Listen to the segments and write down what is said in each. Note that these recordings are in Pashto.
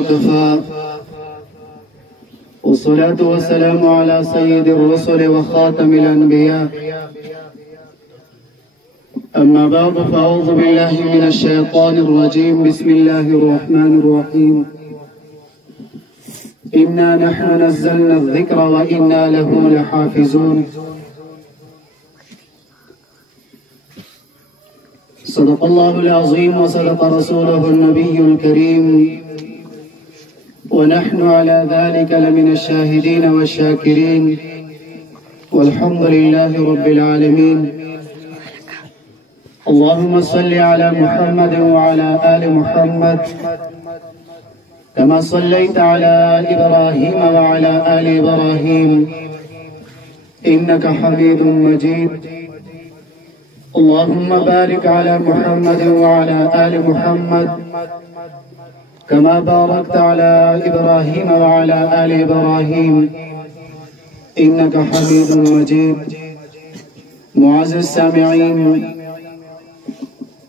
وكفى والصلاة والسلام على سيد الرسل وخاتم الأنبياء. أما بعد فأعوذ بالله من الشيطان الرجيم. بسم الله الرحمن الرحيم. إنا نحن نزلنا الذكر وإنا له لحافظون. صدق الله العظيم وصدق رسوله النبي الكريم، ونحن على ذلك لمن الشاهدين والشاكرين، والحمد لله رب العالمين. اللهم صل على محمد وعلى آل محمد كما صليت على إبراهيم وعلى آل إبراهيم إنك حميد مجيد. اللهم بارك على محمد وعلى آل محمد كما باركت على إبراهيم وعلى آل إبراهيم إنك حميد مجيد. معزز السامعين،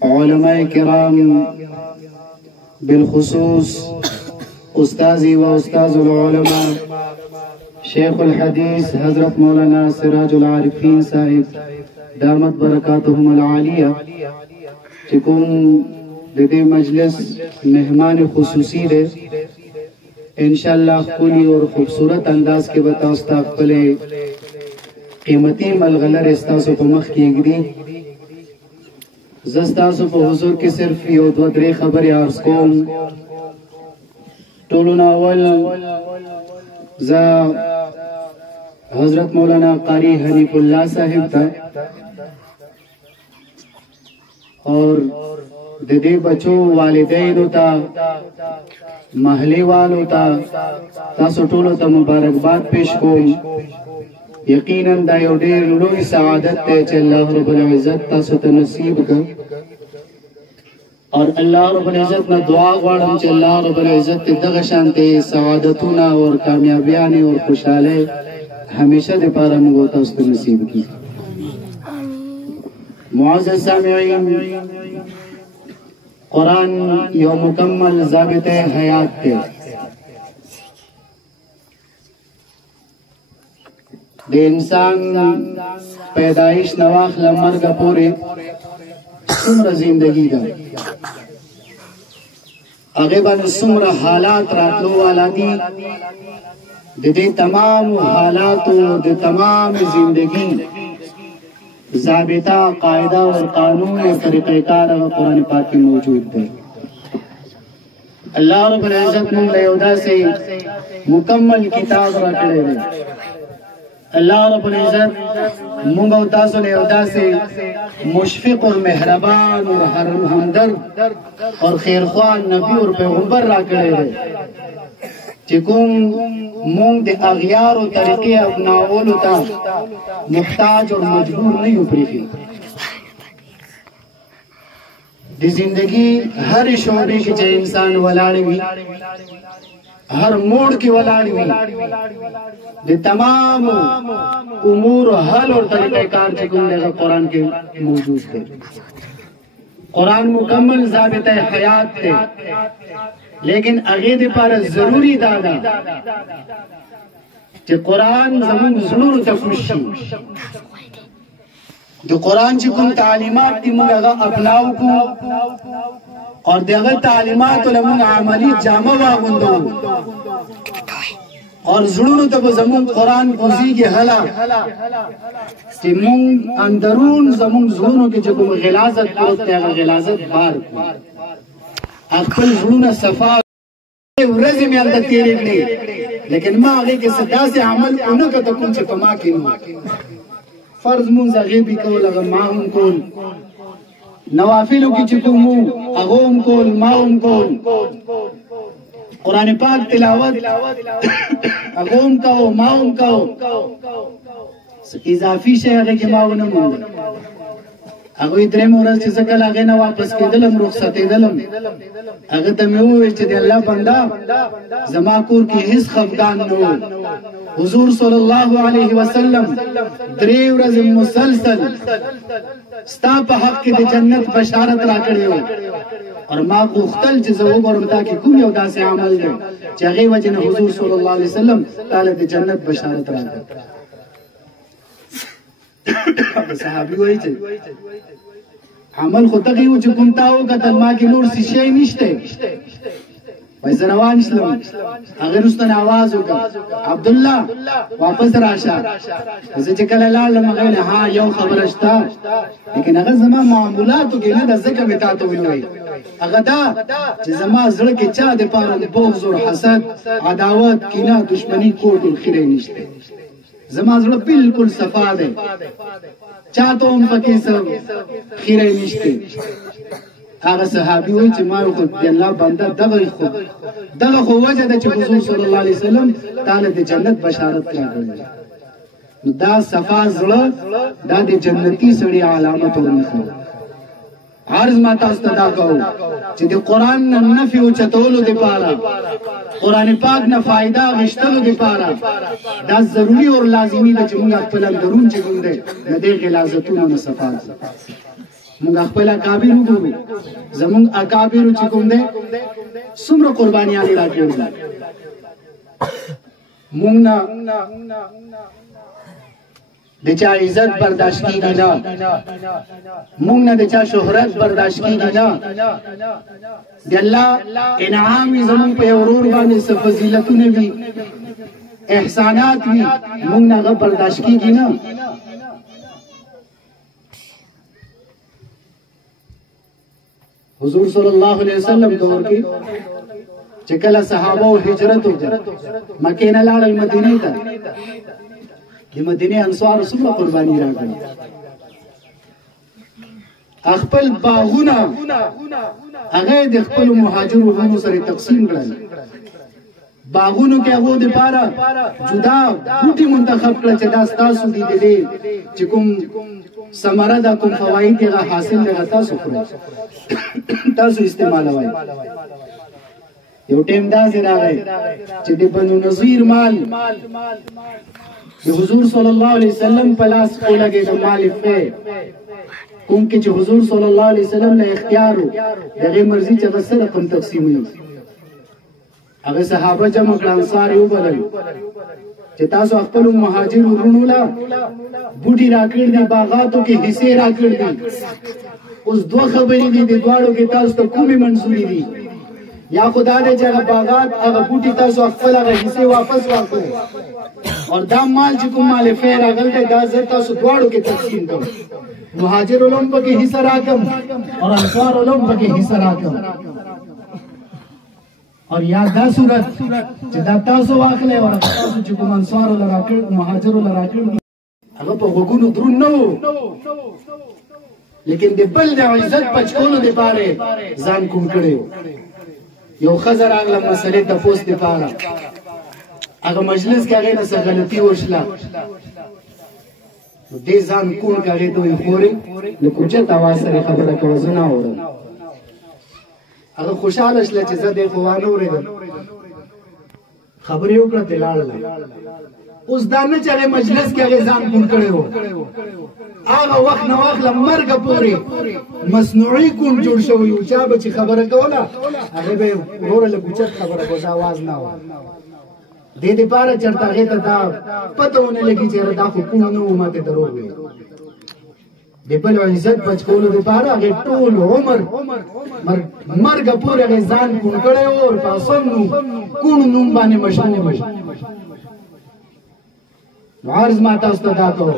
علماء كرام، بالخصوص أستاذي وأستاذ العلماء شيخ الحديث حضرت مولانا سراج العارفین صاحب دامت برکاتهم العالیہ، چکم دے مجلس مہمان خصوصی دے انشاءاللہ خلی اور خوبصورت انداز کے بتا استاق پلے قیمتی ملغلر استاسو پا مخ کی اگدی زستاسو پا حضور کی صرف یو دو درے خبر عرض کوم. طولنا اول زا حضرت مولانا قاری حنیف اللہ صاحب تھا اور دے بچوں والدین ہوتا محلے وال ہوتا تاسو ټولو ته مبارکباد پیش کوم. یقیناً دا یو ډېر لوی سعادت دی چې الله رب العزت تاسو ته نصیب کړ، اور الله رب العزت نے دعا غواړم چې الله رب العزت دغه شانتي سعادتونه اور کامیابیانه اور خوشاله ہمیشہ دے پارا موږ تاسو ته نصیب کړي. معزز سامعین، قرآن یو مکمل ضابط حیات تے دے انسان پیدائش نواخ لمرگ پورے سمر زندگی دا اغیبان سمر حالات راتلو والا دی دے تمام حالات و دے تمام زندگی ضابطہ قاعدہ اور قانون اور طریقہ کار قرآن پاک میں موجود ہے. اللہ رب العزت نے لیودا سے مکمل کتاب رکھے ہیں. اللہ رب العزت منگو تاسو لیودا سے مشفق اور مہربان اور ہمدرد اور خیرخواہ نبی اور پیغمبر رکھے ہیں چکم مونگ دے اغیار و طریقے اپناولو تا محتاج اور مجبور نہیں اپریخی. دی زندگی ہر شعبے کی چاہے انسان ولاڑی ہوئی، ہر موڑ کی ولاڑی ہوئی، دی تمام امور حل اور طریقہ کار چکن لے قرآن کے موجود تھے. قرآن مکمل ضابطہ حیات تھے، لیکن اغید پر ضروری دادا کہ قرآن زمین ضرور تفرشی دو قرآن چکم تعلیمات دی منگا اپناو کو اور دیگر تعلیمات لمن عملی جامع واغندو اور ضرور تب زمین قرآن گزی کے حلا کہ من اندرون زمین ضرور کے چکم غلازت پرتے اگر غلازت بار کو اقبل ضرور صفا ورزی میں اندر تیرے گلے، لیکن ماں آگے کے صدا سے عمل انہوں کا تکن سے کما کے نو فرض منز غیبی کول اگر ماہم کول نوافلو کی چکم مو اغوم کول ماہم کول قرآن پاک تلاوت اغوم کہو ماہم کہو اضافی شے اگر کے ماہو نمون اگوی درے مورز چی سکل آگے نا واپس کے دلم رخصت دلم اگر تمیووی چی دی اللہ بندہ زماکور کی حس خفگان نو حضور صلی اللہ علیہ وسلم درے ورز مسلسل ستا پا حق کی دی جنت بشارت را کرے ہو اور ما غوښتل چې زه وګورم دا کې کوم یو داسې عمل دی چې هغې وجې نه حضور صلی الله علیه وسلم تاله د جنت بشارت راکړ. صحابي وایي چې عمل خو دغه و چې کوم تا وکتل ما کې نور څه شی نشته. وای زه روان شلم هغې وروسته نه اواز وکړ عبدالله واپس راشه. زه چې کله لاړم هغې نه ها یو خبره شته لیکن هغه زما معمولاتو کې نه ده ځکه مې تا ته ونیوی. هغه دا چې زما زړه کې چا دپاره د بغض او حسد عداوت کینه دشمني کور ټول خیری نشته. زما زړه بالکل صفا دی چا ته هم پکې څه خیری نشته. هغه صحابي وایي چې ما خو د الله بنده دغه خو وجه ده چې حضور صلی الله علیه وسلم تاله د جنت بشارت راکړی. نو دا صفا زړه دا د جنتي سړي علامت او نښه. عرض ما تاسو ته دا کوو چې د قرآن نه نفي اوچتولو دپاره قرآن پاک نه فایده اخیستلو دپاره دا ضروري او لازمي ده چې موږ خپل اندرون چې کوم دی د دې غلاظتونو نه صفا کړو. موږ خپل اکابر وګورو زموږ اکابر چې کوم دی څومره قربانیانې راکړي دي. موږ نه د چا عزت برداشت کیږي نه، موږ نه د چا شهرت برداشت کیږي نه. د الله انعام وي زموږ په ورور باندې څه فضیلتونه وي احسانات وي موږ نه هغه برداشت کیږي نه. حضور صلی الله علیه وسلم دور کې چې کله صحابه او هجرت وکړه مکې نه لاړل مدینې ته، د مدینې انصار څومره قرباني راکړه. خپل باغونه هغه د خپل مهاجرو غنو سره تقسیم کړل. باغونو کې هغه د پاره جدا بوټي منتخب کړل چې دا ستاسو دي دي چې کوم ثمره دا کوم فواید هغه حاصل لږه تاسو کړئ تاسو استعمالوئ. یو ټیم داسې راغی چې د بنو نظیر مال د حضور صلی الله علیه وسلم په لاس ولګېد. مال فی کوم کې چې حضور صلی الله علیه وسلم له اختیار و دغه مرضی چې هغه څه رقم تقسیموي. هغه صحابه جمع کړه انصار یې وبلل چې تاسو خپل مهاجر ورونو له بوټي راکړي دي باغاتو کې حصے راکړي دي. اوس دوه خبرې دي د دواړو کې تاسو ته کومې منظوري دي؟ یا خدا دې چې هغه باغات هغه بوټي تاسو خپل هغه حصے واپس واخلئ اور دا مال چې کوم مال فی راغلی دی دا زه تاسو دواړو کې تقسیم کوم. مهاجر علوم پکې حصہ راکم اور انصار علوم پکې حصہ راکم. اور یا دا صورت چې دا تاسو واخلئ او تاسو چې کوم انصارو له راکړ مهاجرو له راکړ هغه په غوږونو دروند نه و، لیکن د بل د عزت بچولو دپاره ځان کوم کړی و. یو ښځه راغله مسلې تپوس دپاره، هغه مجلس کې هغې نه څه غلطي وشله نو دې ځان کوڼ که هغې ته وایي خورې لږ اوچت اواز سره خبره کوه زه نه اورم. هغه خوشحاله شله چې زه دې خو وانه اورېدم خبرې وکړه ترې لاړله. اوس دا نه چې هغې مجلس کې هغې ځان کوڼ کړی و، هغه وخت نه واخله مرګه پورې مصنوعي کوڼ جوړ شوی و. چا به چې خبره کوله هغې به یې وروره لږ اوچت خبره کوه دا اواز نه وه. دې دپاره چېرته هغې ته دا پته ونه لګي چې یاره دا خو کوڼ نه و ماته دروغ ویل. د بل عزت بچ کولو دپاره هغې ټول عمر مرګه پورې هغې ځان کوڼ کړی و او په اسم نوم کوڼ نوم باندې مشهور و. نو عرض ما تاسو ته دا کوو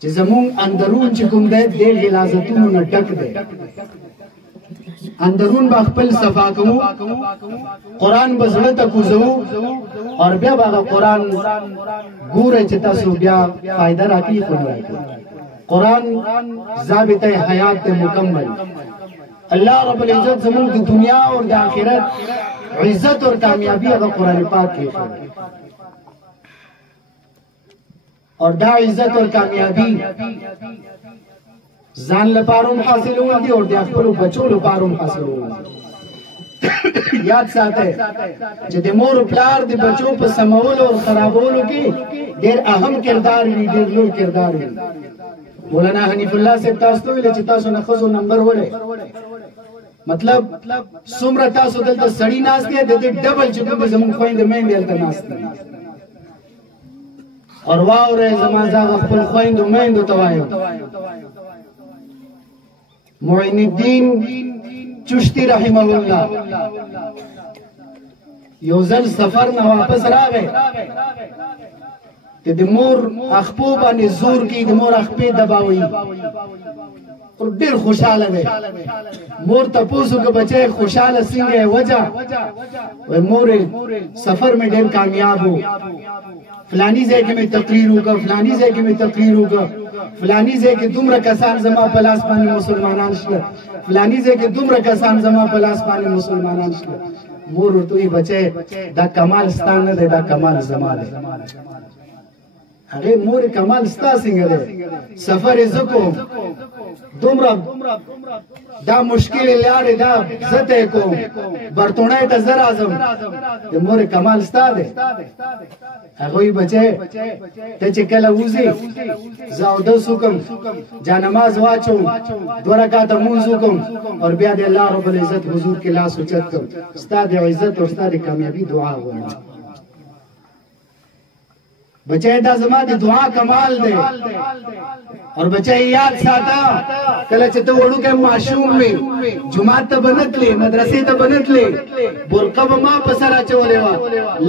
چې زمونږ اندرون چې کوم دی دې غلاظتونو نه ډک دی. اندرون با خپل صفا کوو، قرآن به زړه ته کوزوو اور بیا به هغه قرآن ګورئ چې تاسو بیا فایده راکړي خو نه راکړي. قرآن ضابطه حیات مکمل. الله رب العزت زموږ د دنیا اور د آخرت عزت اور کامیابی هغه قرآن پاک کې اور دا عزت اور کامیابی ځان لپاره هم حاصلول دي او د خپلو بچو لپاره هم حاصلول دي. یاد ساتئ چې د مور و پلار د بچو په سمولو او خرابولو کې ډېر اهم کردار وي، ډېر لوی کردار وي. مولانا حنیف الله صاحب تاسو ویل چې تاسو نه خزو نمبر وړي مطلب څومره تاسو دلته سړی ناس دی د دې ډبل چې کوم زمون خويند مې دلته ناس دی اور واوره زمان زاغ خپل خويند مې توایو معین الدین چشتی رحمه الله یو ځل سفر نه واپس راغی ته د مور اخپو باندې زور کې د مور اخپې دباوي اور ډېر خوشاله دی مور تاسو کې بچي خوشاله څنګه وجه و مور سفر میں ډېر کامیاب ہو فلانی ځای کې مې تقریر وکړ فلانی ځای کې مې تقریر وکړ فلانی ځای کې دومره کسان زما په لاس باندې مسلمانان شول فلانی ځای کې دومره کسان زما په لاس باندې مسلمانان شول مور ورته بچي دا کمال ستانه دی دا کمال زما دی هغه مور کمال ستا څنګه دی سفر زکو دومره دا مشکل لارې دا زته کو برتونه ته زر اعظم د مور کمال ستا دی هغه بچي ته چې کله وځي زاوده سکم جانماز واچو دو رکعات مونږ وکم اور بیا د الله رب العزت حضور کې لاس اوچت کړ ستا د عزت او ستا د کامیابی دعا غواړم بچے دا زما دی دعا کمال دے اور بچے یاد ساتا کله چې ته وړو کې معشوم می جمعه ته بنتلې مدرسې ته بنتلې برقه به ما په سره چولې وا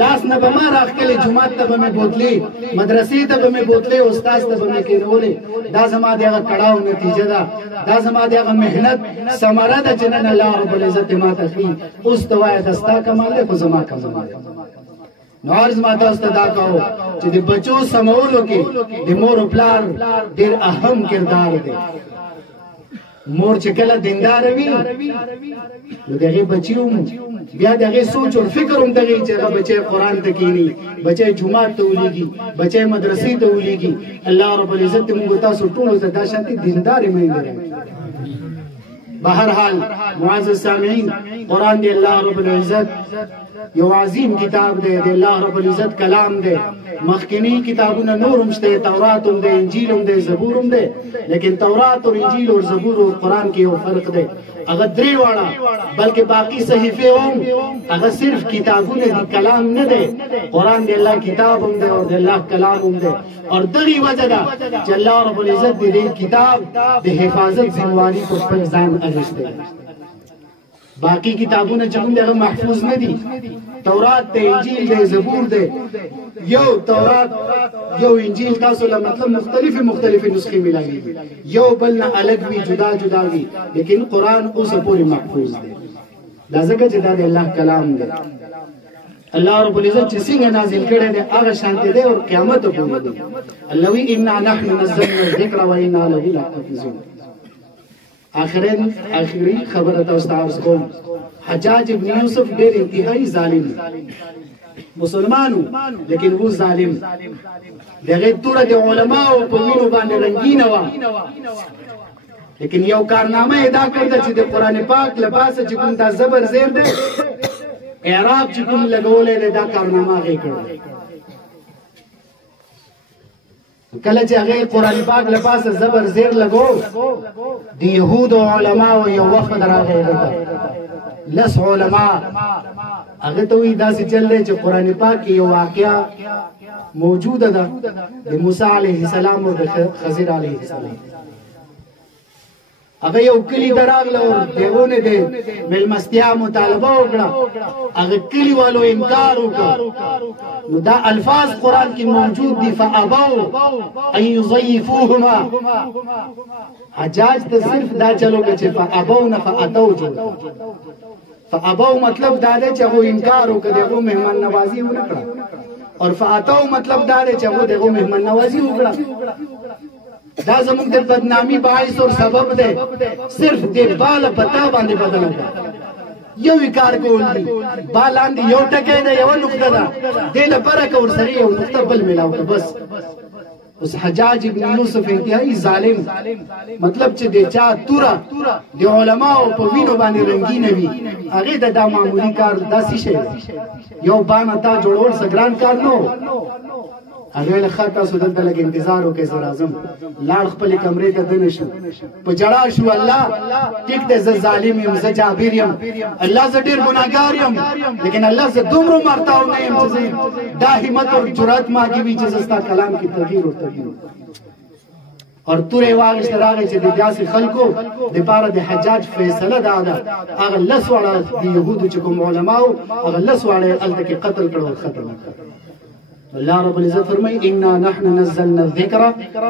لاس نه به ما راخلې جمعه ته به مې بوتلې مدرسې ته به مې بوتلې استاد ته به مې کېرولې دا زما دی هغه کړهو نتیجه ده دا زما دی هغه مهنت ثمره ده چې نن الله رب العزت ما ته خي اوس ته وایي دستا کمال ده خو زما کمال ده نو عرض ما تاسو ته دا کوم چې د بچو سمولو کې د مور او پلار ډېر اهم کردار دی مور چې کله دیندار وي نو دغه بچیو بیا دغه سوچ او فکر هم دغه چې هغه بچي قران ته کینی بچي جمعه ته ولېږي بچي مدرسې ته ولېږي الله رب العزت موږ تاسو ټول ته دا شانتي دیندار مې درې بهر حال معزز سامعین قران دی الله رب العزت یو عظیم کتاب دی د الله رب العزت کلام دی مخکنی کتابونه نور هم شته تورات هم دی انجیل هم دی زبور هم دی لیکن تورات او انجیل او زبور او قران کې یو فرق دی هغه درې واړه بلکې باقی صحیفه هم هغه صرف کتابونه دي کلام نه دی قران دی الله کتاب هم دی او د الله کلام هم دی اور دغه وجه ده چې الله رب العزت دې کتاب د حفاظت ذمہواری په خپل ځان اخیسته باقی کتابونه چې موږ دغه محفوظ نه دي تورات ته انجیل دی زبور دی یو تورات یو انجیل تاسو له مطلب مختلفه نسخې ملایي یو بل نه الګ وی جدا جدا وی لیکن قران اوس پوری محفوظ دی دا ځکه چې دا د الله کلام دی الله رب العزت چې څنګه نازل کړي دی هغه شانته دی او قیامت پورې دی الله وی انا نحن نزلنا الذکر وانا له لحافظون آخری خبر تاسو ته عرض کوم حجاج ابن یوسف ډېر انتهایی ظالم مسلمانو لیکن وہ ظالم دغه توره د علماء په وینو باندې رنگینه و لیکن یو کارنامه ادا کړل چې د قران پاک لباسه چې کوم دا زبر زیر ده اعراب چې کوم لګولې دا کارنامه غي کړل کله چې هغه قران پاک لپاسه زبر زیر لګو د يهود علماء او یو وفد راغی دلته لس علماء هغه ته وی داسې چلې چې قران پاک یو واقعا موجوده ده د موسی عليه السلام او د خضر عليه السلام هغه یو کلی دراغله او دیونه دې ملمستیا مطالبه وکړه هغه کلی والو انکار وکړ نو دا الفاظ قران کې موجود دي فابوا ان يضيفوهما حجاج ته صرف دا چلو چې فابوا نه فاتوا فابوا مطلب دا دی چې هغه انکار وکړ دغه مهمان نوازی وکړه اور فاتوا مطلب دا دی چې هغه دغه مهمان نوازی وکړه دا زموږ د بدنامي باعث او سبب دی صرف د بال پتا باندې بدل یو کار کول دي بالاندې یو ټکی دی یو نقطه ده د لپاره کور سره یو نقطه بل ملاو بس اوس حجاج ابن یوسف انتهایی ظالم مطلب چې د چا توره د علماء په وینو باندې رنگینه وي هغه د معمولی کار داسې شي یو باندې تا جوړول سګران کار نو هغه له خاطر سو دلته لګ انتظار وکړ زه راځم لاړ خپل کمرې ته دنه شو په جړا شو الله ټیک دې ز ظالم یم ز جابر یم الله ز ډیر ګناګار یم لیکن الله ز دومره مرتاو نه یم چې دا همت او جرأت ما کې وی چې زستا کلام کې تغییر او تغییر اور تورې واغشت راغی چې د داسې خلکو د پاره د حجاج فیصله دا ده هغه لس واړه د یهودو چې کوم علماو هغه لس واړه هلته کې قتل کړو ختم کړ الله رب العزت فرمای انا نحن نزلنا الذکر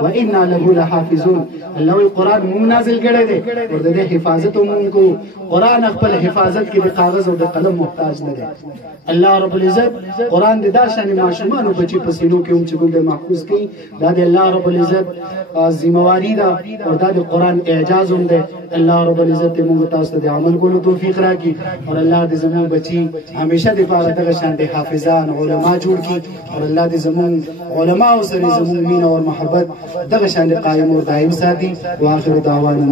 وانا له لحافظون الله القران مون نازل کړی دی ورته د حفاظت مون کو قران خپل حفاظت کې د کاغذ او د قلم محتاج نه دی الله رب العزت قران د داشانه ماشومان او بچی په سینو کې هم چې ګل محفوظ کړي دا د الله رب العزت ذمہواری ده او دا د قران اعجاز هم ده الله رب العزت موږ تاسو ته عمل کولو توفیق راکړي او الله دې زموږ بچي همیشه د پاره دغه شان د حافظان علما جوړ کړي او الله دې زموږ علما او سره زموږ مين او محبت دغه شان قائم او دائم ساتي واخر دعوانا